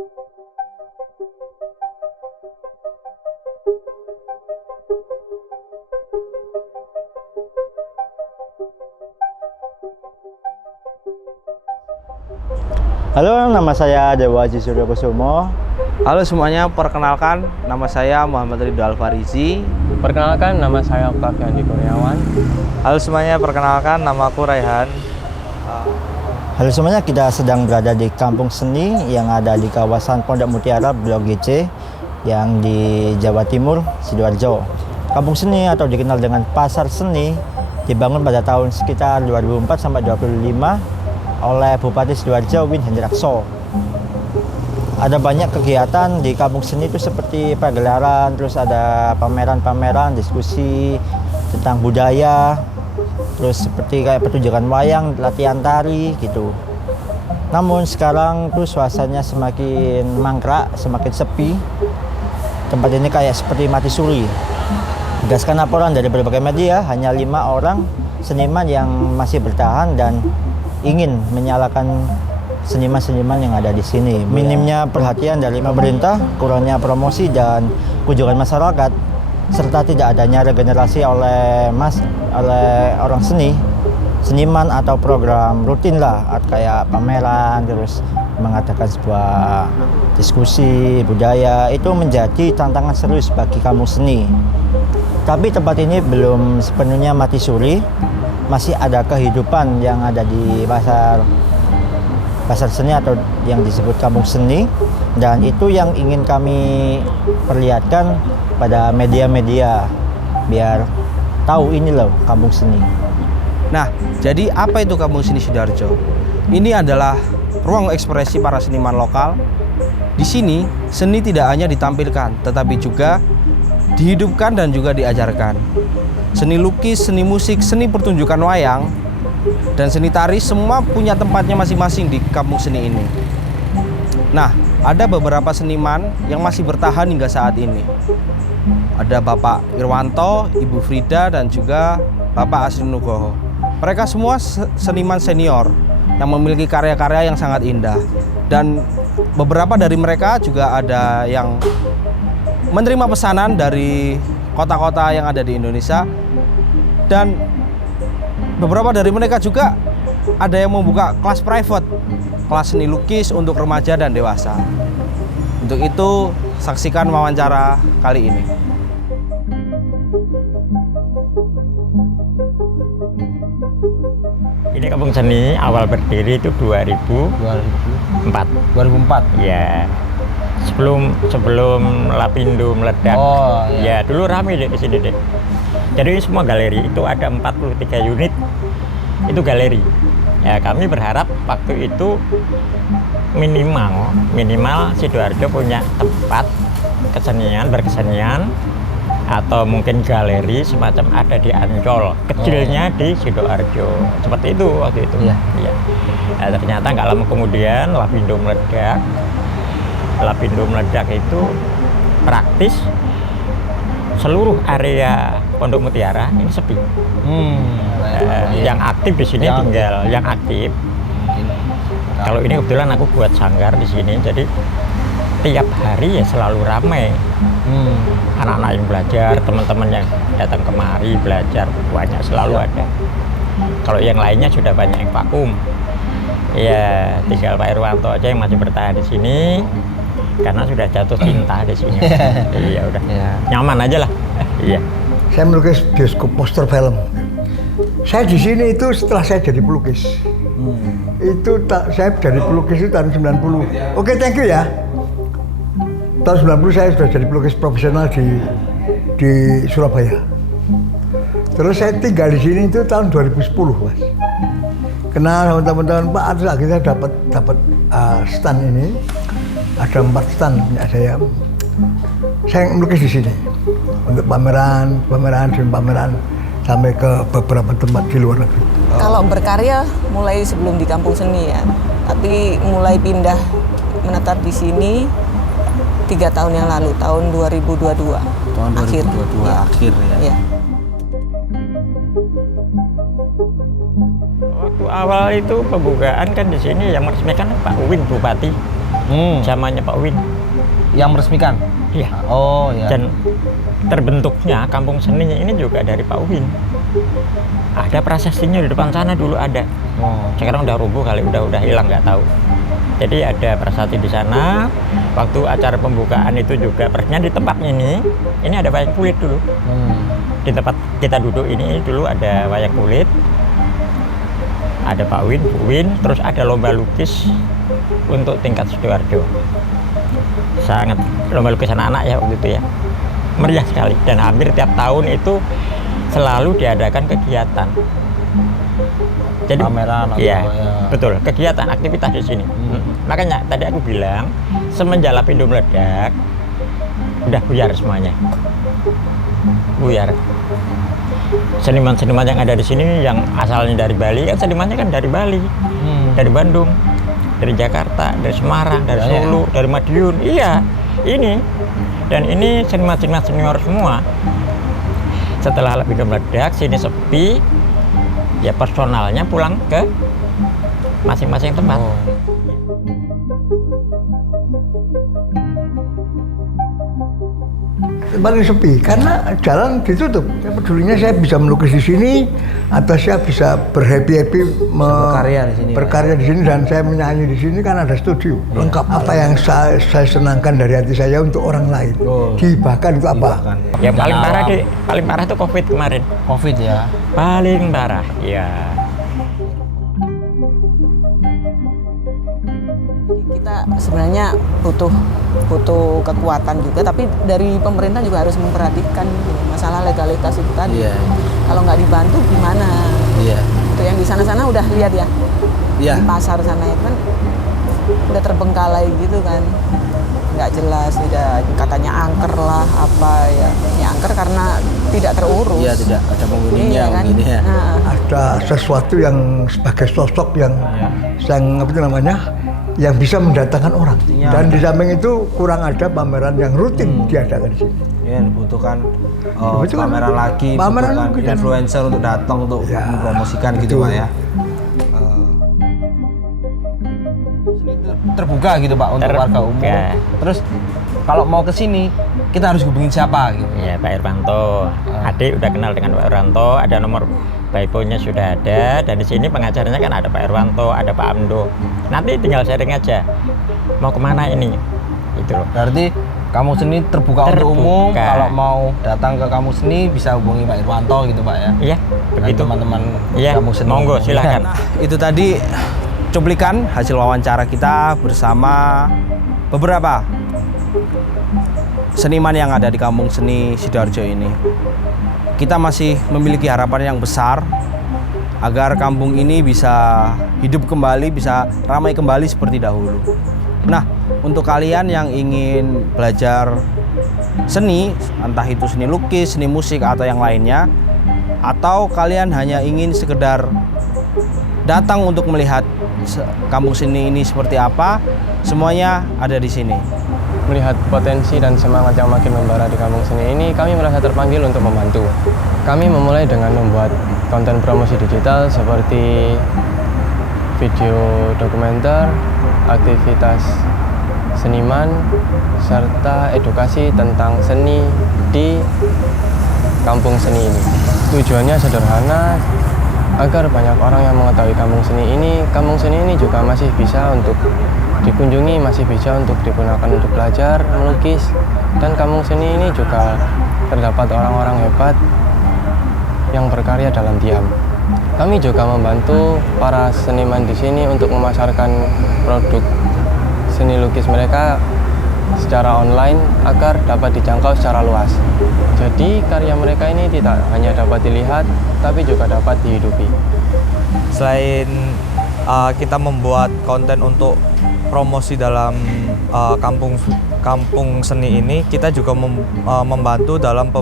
Halo, nama saya Dewa Haji Suryokusumo. Halo semuanya, perkenalkan nama saya Muhammad Ridho Alfarizi. Perkenalkan, nama saya Octavian Andi Kurniawan. Halo semuanya, perkenalkan nama aku Raihan. Halo semuanya, kita sedang berada di Kampung Seni yang ada di kawasan Pondok Mutiara Blok GC yang di Jawa Timur, Sidoarjo. Kampung Seni atau dikenal dengan Pasar Seni dibangun pada tahun sekitar 2004 sampai 2005 oleh Bupati Sidoarjo Win Hendrakso. Ada banyak kegiatan di Kampung Seni itu seperti pagelaran, terus ada pameran-pameran, diskusi tentang budaya, terus seperti kayak pertunjukan wayang, latihan tari gitu. Namun sekarang tuh suasananya semakin mangkrak, semakin sepi. Tempat ini kayak seperti mati suri. Berdasarkan laporan dari berbagai media, hanya 5 orang seniman yang masih bertahan dan ingin menyalakan seniman-seniman yang ada di sini. Minimnya perhatian dari pemerintah, kurangnya promosi dan kunjungan masyarakat, serta tidak adanya regenerasi oleh orang seniman atau program rutin lah, kayak pameran, terus mengadakan sebuah diskusi budaya, itu menjadi tantangan serius bagi Kampung Seni. Tapi tempat ini belum sepenuhnya mati suri, masih ada kehidupan yang ada di pasar seni atau yang disebut Kampung Seni, dan itu yang ingin kami perlihatkan pada media-media biar tahu ini loh Kampung Seni. Nah, jadi apa itu Kampung Seni Sidoarjo? Ini adalah ruang ekspresi para seniman lokal. Di sini, seni tidak hanya ditampilkan, tetapi juga dihidupkan dan juga diajarkan. Seni lukis, seni musik, seni pertunjukan wayang, dan seni tari semua punya tempatnya masing-masing di Kampung Seni ini. Nah, ada beberapa seniman yang masih bertahan hingga saat ini. Ada Bapak Irwanto, Ibu Frida, dan juga Bapak Asri Nugroho. Mereka semua seniman senior yang memiliki karya-karya yang sangat indah. Dan beberapa dari mereka juga ada yang menerima pesanan dari kota-kota yang ada di Indonesia. Dan beberapa dari mereka juga ada yang membuka kelas private, kelas seni lukis untuk remaja dan dewasa. Untuk itu, saksikan wawancara kali ini. Ini Kampung Seni awal berdiri itu 2004. 2004? Ya. Sebelum Lapindo meledak. Oh, iya. Ya, dulu ramai deh di sini deh. Jadi semua galeri itu ada 43 unit. Itu galeri. Ya, kami berharap waktu itu minimal Sidoarjo punya tempat berkesenian atau mungkin galeri semacam ada di Ancol, kecilnya di Sidoarjo. Seperti itu waktu itu. Iya. Nah, ternyata nggak lama kemudian Lapindo meledak. Lapindo meledak itu praktis seluruh area Pondok Mutiara ini sepi. Yang aktif di sini tinggal yang aktif. Kalau ini kebetulan aku buat sanggar di sini, jadi tiap hari ya selalu ramai. Anak-anak yang belajar, teman-teman yang datang kemari belajar banyak, selalu ada. Kalau yang lainnya sudah banyak yang vakum. Ya tinggal Pak Irwanto aja yang masih bertahan di sini karena sudah jatuh cinta di sini. Iya udah nyaman aja lah. Iya. Saya melukis bioskop poster film. Saya di sini itu setelah saya jadi pelukis. Saya jadi pelukis itu tahun 90. Oke, thank you ya. Tahun 90 saya sudah jadi pelukis profesional di Surabaya. Terus saya tinggal di sini itu tahun 2010, Mas. Kenal sama teman-teman Pak, terus akhirnya dapat stand ini. Ada 4 stand punya saya. Saya melukis di sini untuk pameran sampai ke beberapa tempat di luar negeri. Kalau berkarya mulai sebelum di Kampung Seni ya, tapi mulai pindah menetap di sini 3 tahun yang lalu, tahun 2022. Tahun 2022 akhir ya. Waktu awal itu pembukaan kan di sini yang meresmikan Pak Uwin Bupati. zamannya Pak Win. Yang meresmikan. Iya. Oh ya. Dan terbentuknya kampung seni ini juga dari Pak Win. Ada prasastinya di depan sana dulu ada. Oh. Sekarang udah rubuh kali, udah hilang nggak tahu. Jadi ada prasasti di sana. Waktu acara pembukaan itu juga persnya di tempatnya ini ada wayang kulit dulu. Di tempat kita duduk ini dulu ada wayang kulit. Ada Pak Win, Bu Win, terus ada lomba lukis untuk tingkat Sidoarjo. Sangat lomba lukis anak-anak ya waktu itu ya. Meriah sekali dan hampir tiap tahun itu selalu diadakan kegiatan. Jadi Pameran atau iya, ya. betul, kegiatan aktivitas di sini. Makanya tadi aku bilang semenjak Lapindo meledak udah buyar semuanya. Buyar. Seniman-seniman yang ada di sini yang asalnya dari Bali kan senimannya kan dari Bali, dari Bandung, dari Jakarta, dari Semarang, dari Solo, dari Madiun. Iya, ini dan ini seniman-seniman senior semua. Setelah Lapindo meledak, sini sepi, ya personalnya pulang ke masing-masing tempat. Paling sepi karena jalan ditutup. Saya pedulinya saya bisa melukis di sini atau saya bisa berhappy berkarya di sini, berkarya di sini dan saya menyanyi di sini kan ada studio lengkap. Apa yang saya senangkan dari hati saya untuk orang lain. Dihibahkan itu apa? Yang paling parah tuh COVID kemarin. COVID ya. Paling parah, ya. Kita sebenarnya butuh kekuatan juga, tapi dari pemerintah juga harus memperhatikan masalah legalitas itu tadi. Iya. Kalau nggak dibantu gimana? Iya. Itu yang di sana-sana udah lihat ya, Iya. di pasar sana itu kan udah terbengkalai gitu kan, nggak jelas, tidak katanya angker lah apa ya, ini angker karena tidak terurus. Iya, tidak ada penghuninya Iya kan? begini ya. Nah, Ada sesuatu yang sebagai sosok yang apa itu namanya, yang bisa mendatangkan orang. Dan di samping itu kurang ada pameran yang rutin diadakan di sini. Ya, dibutuhkan Dibutuhkan pameran lagi, pameran dibutuhkan mungkin. influencer untuk datang untuk Ya, mempromosikan gitu betul. Pak ya. Terbuka gitu Pak untuk warga umum. Terus kalau mau ke sini kita harus hubungin siapa gitu? Ya, Pak Irwanto. Adik udah kenal dengan Pak Irwanto, ada nomor Baiponya sudah ada, dan di sini pengacaranya kan ada Pak Irwanto, ada Pak Amdo. Nanti tinggal sharing aja. Mau kemana ini? Itu loh. Berarti kampung seni terbuka untuk umum. Terbuka. Kalau mau datang ke kampung seni bisa hubungi Pak Irwanto gitu Pak ya. Iya, Dan begitu. teman-teman Iya, kampung seni. monggo silakan. Nah, itu tadi cuplikan hasil wawancara kita bersama beberapa seniman yang ada di kampung seni Sidoarjo ini. Kita masih memiliki harapan yang besar agar kampung ini bisa hidup kembali, bisa ramai kembali seperti dahulu. Nah, untuk kalian yang ingin belajar seni, entah itu seni lukis, seni musik, atau yang lainnya, atau kalian hanya ingin sekedar datang untuk melihat kampung seni ini seperti apa, semuanya ada di sini. Melihat potensi dan semangat yang makin membara di kampung seni ini, kami merasa terpanggil untuk membantu. Kami memulai dengan membuat konten promosi digital seperti video dokumenter, aktivitas seniman, serta edukasi tentang seni di kampung seni ini. Tujuannya sederhana, agar banyak orang yang mengetahui kampung seni ini. Kampung seni ini juga masih bisa untuk dikunjungi, masih bisa untuk digunakan untuk belajar melukis, dan kampung seni ini juga terdapat orang-orang hebat yang berkarya dalam diam. Kami juga membantu para seniman di sini untuk memasarkan produk seni lukis mereka secara online agar dapat dijangkau secara luas. Jadi karya mereka ini tidak hanya dapat dilihat, tapi juga dapat dihidupi. Selain kita membuat konten untuk promosi dalam kampung seni ini, kita juga membantu dalam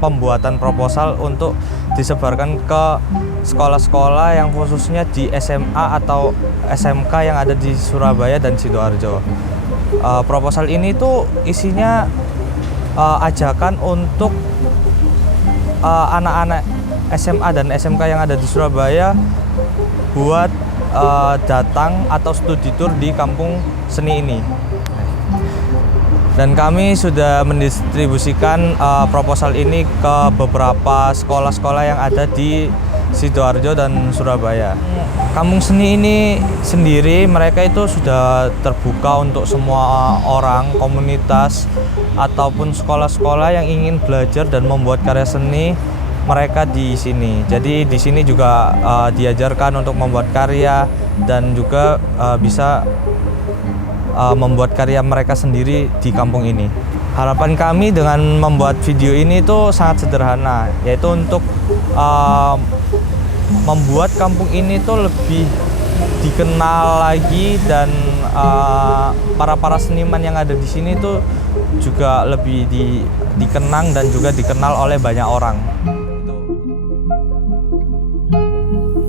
pembuatan proposal untuk disebarkan ke sekolah-sekolah yang khususnya di SMA atau SMK yang ada di Surabaya dan Sidoarjo. Proposal ini tuh isinya ajakan untuk anak-anak SMA dan SMK yang ada di Surabaya buat datang atau studi tour di kampung seni ini. Dan kami sudah mendistribusikan proposal ini ke beberapa sekolah-sekolah yang ada di Sidoarjo dan Surabaya. Kampung seni ini sendiri mereka itu sudah terbuka untuk semua orang, komunitas ataupun sekolah-sekolah yang ingin belajar dan membuat karya seni mereka di sini. Jadi di sini juga diajarkan untuk membuat karya dan juga bisa membuat karya mereka sendiri di kampung ini. Harapan kami dengan membuat video ini itu sangat sederhana, yaitu untuk membuat kampung ini tuh lebih dikenal lagi dan para seniman yang ada di sini tuh juga lebih dikenang dan juga dikenal oleh banyak orang.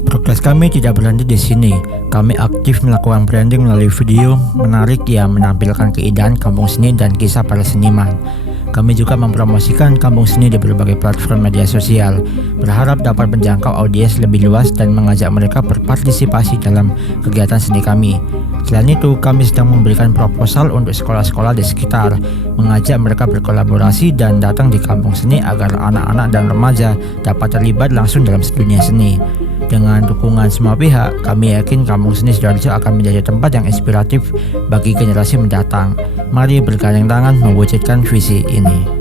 Progres kami tidak berhenti di sini. Kami aktif melakukan branding melalui video menarik yang menampilkan keindahan kampung seni dan kisah para seniman. Kami juga mempromosikan kampung seni di berbagai platform media sosial, berharap dapat menjangkau audiens lebih luas dan mengajak mereka berpartisipasi dalam kegiatan seni kami. Selain itu, kami sedang memberikan proposal untuk sekolah-sekolah di sekitar, mengajak mereka berkolaborasi dan datang di kampung seni agar anak-anak dan remaja dapat terlibat langsung dalam dunia seni. Dengan dukungan semua pihak, kami yakin Kampung Seni Sidoarjo akan menjadi tempat yang inspiratif bagi generasi mendatang. Mari bergandeng tangan mewujudkan visi ini.